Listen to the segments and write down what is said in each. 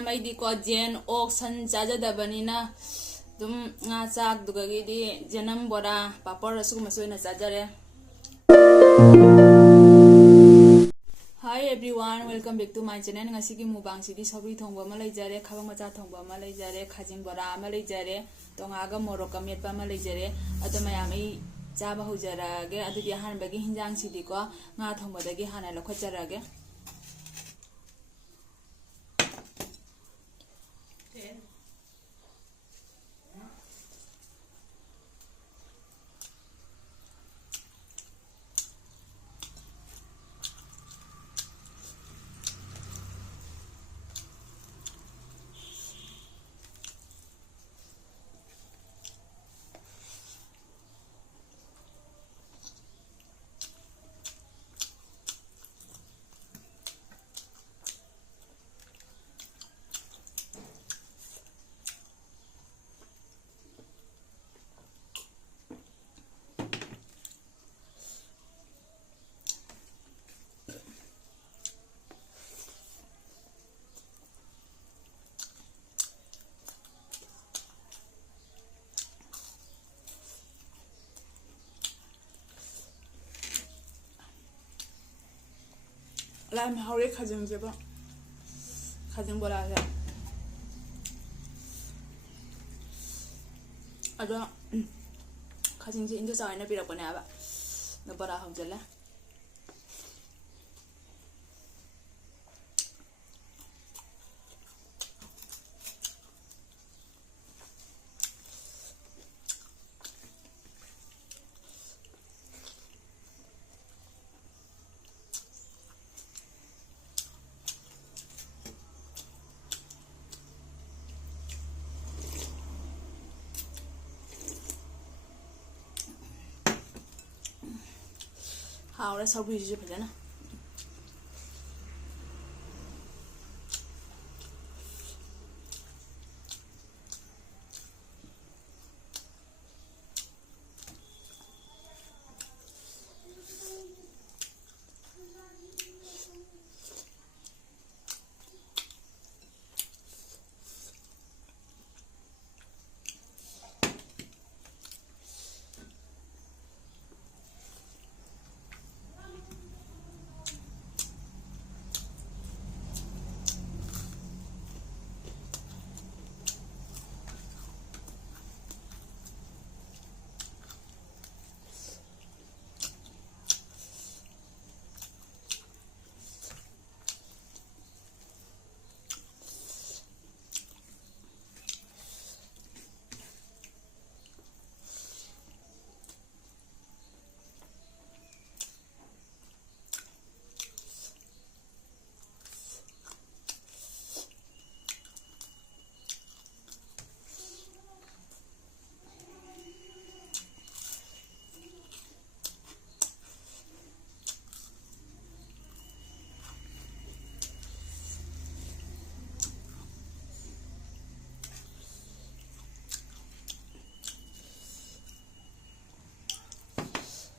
ꯃꯌꯥꯝ ꯑꯩꯗꯤꯀꯣ ꯖꯦꯟ ꯑꯣꯛ ꯁꯟ ꯆꯥꯖꯗꯕꯅꯤꯅ ꯑꯗꯨꯝ ꯉꯥ ꯆꯥꯛꯗꯨꯒꯒꯤꯗꯤ ꯖꯦꯅꯝ ꯕꯣꯔꯥ ꯄꯥꯄꯣꯔ ꯑꯁꯤꯒꯨꯝꯕꯁꯨ ꯑꯣꯏꯅ ꯆꯥꯖꯔꯦ. Hi everyone, welcome back to my channel. Ngasigi mubangsidi sabri thongba ama leijare, khabang macha thongba ama leijare, khajing bora ama leijare, tongaga morok ka metpa ama leijare. Ado mayam ai chaba hojarage, adudi ahanbagi hinjang sidi ko nga thongbadagi hana lokhojarage. Lam haure khajing jeba khajing bora ya ado khajing ji injo saina pira kone aba na bora hojala haure sabri ji phajana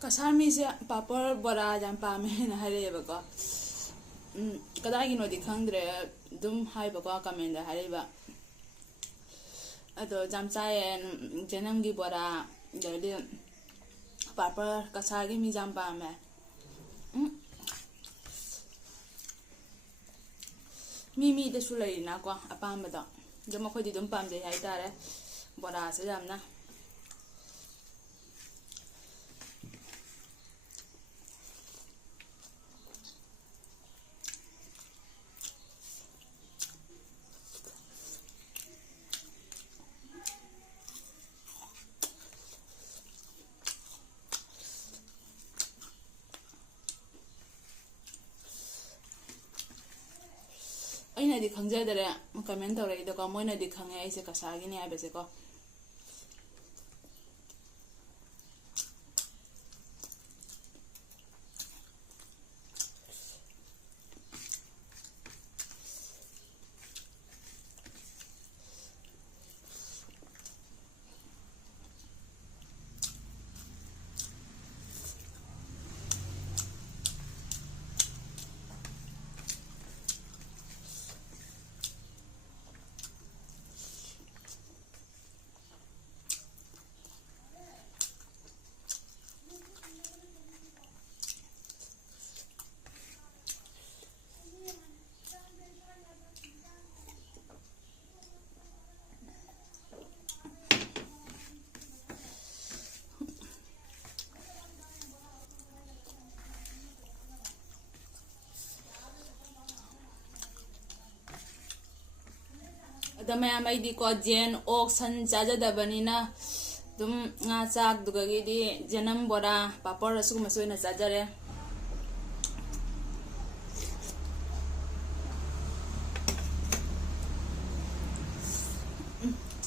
kasarmi se papor bora jam pame na hareba ko kadagi no di khangdre dum haiba ko comment da hareba ado jam chaen jenam gi bora de papor kasagi mi jam pame mi de su lei na ko apamba da dum ko di dum pam de hai tare bora se jamna aina di khangjadare comment tawre ido ko moina di khange aise kasagi ni abese ko ꯑꯗ ꯃꯌꯥꯝ ꯑꯩꯗꯤꯀꯣ ꯖꯦꯟ ꯑꯣꯛ ꯁꯟ ꯆꯥꯖꯗꯕꯅꯤꯅ ꯑꯗꯨꯝ ꯉꯥ ꯆꯥꯛ ꯑꯗꯨꯒꯒꯤꯗꯤ ꯖꯦꯅꯝ ꯕꯣꯔꯥ ꯄꯥꯄꯣꯔ ꯑꯁꯤꯒꯨꯝꯕꯁꯨ ꯑꯣꯏꯅ ꯆꯥꯖꯔꯦ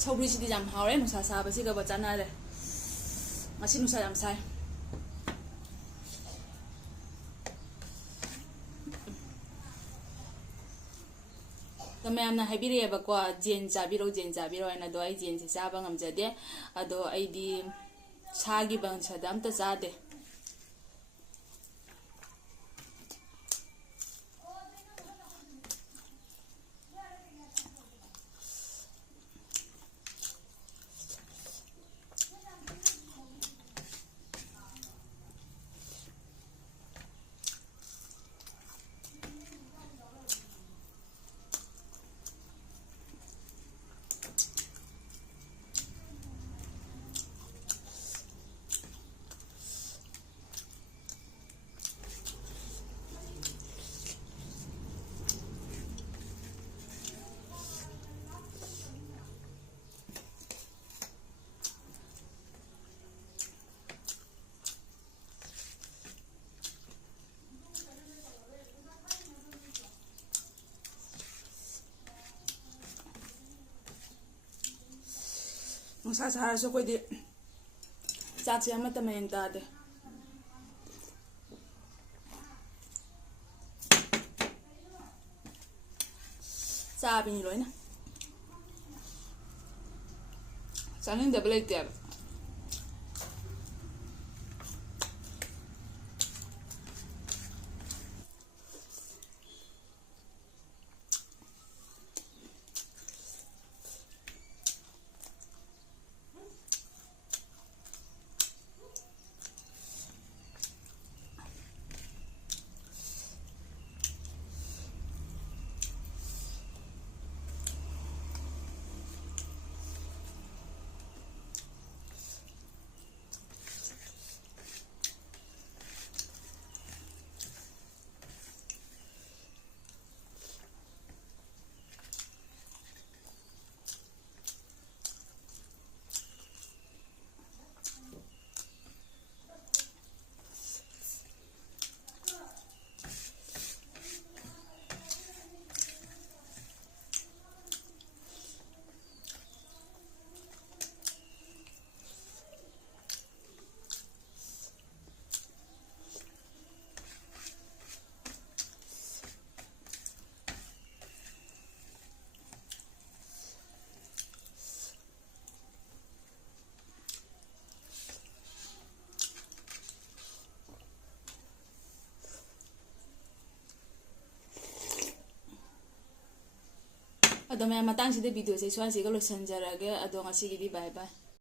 ꯁꯧꯒ꯭ꯔꯤꯁꯤꯗꯤ ꯌꯥꯝ ꯍꯥꯎꯔꯦ ꯅꯨꯡꯁꯥ ꯁꯥꯕꯁꯤꯒꯕ ꯆꯥꯟꯅꯔꯦ ꯉꯁꯤ ꯅꯨꯡꯁꯥ ꯌꯥꯝ ꯁꯥꯏ ꯑꯗꯣ ꯃꯌꯥꯝꯅ ꯍꯥꯏꯕꯤꯔꯛꯑꯦꯕꯀꯣ ꯖꯦꯟ ꯆꯥꯕꯤꯔꯣ ꯍꯥꯏꯅ ꯑꯗꯣ ꯑꯩ ꯖꯦꯟꯁꯤ ꯆꯥꯕ ꯉꯝꯖꯗꯦ ꯑꯗꯣ ꯑꯩꯗꯤ ꯁꯥꯒꯤ ꯕꯪꯁꯗ ꯑꯝꯇ ꯆꯥꯗꯦ ꯅꯨꯡꯁꯥ ꯁꯥꯔꯁꯨ ꯑꯩꯈꯣꯏꯗꯤ ꯆꯥꯛꯁꯦ ꯑꯃꯠꯇ ꯃꯌꯦꯡ ꯇꯥꯗꯦ ꯆꯥꯕꯤꯅꯤ ꯂꯣꯏꯅ ꯆꯥꯅꯤꯡꯗꯕ ꯂꯩꯇꯦꯕ ꯑꯗꯣ ꯃꯌꯥꯝ ꯃꯇꯥꯡꯁꯤꯗ ꯚꯤꯗꯤꯑꯣꯁꯦ ꯁ꯭ꯋꯥꯏꯁꯤꯒ ꯂꯣꯏꯁꯤꯟꯖꯔꯒꯦ ꯑꯗꯣ ꯉꯁꯤꯒꯤꯗꯤ ꯕꯥꯏ ꯕꯥꯏ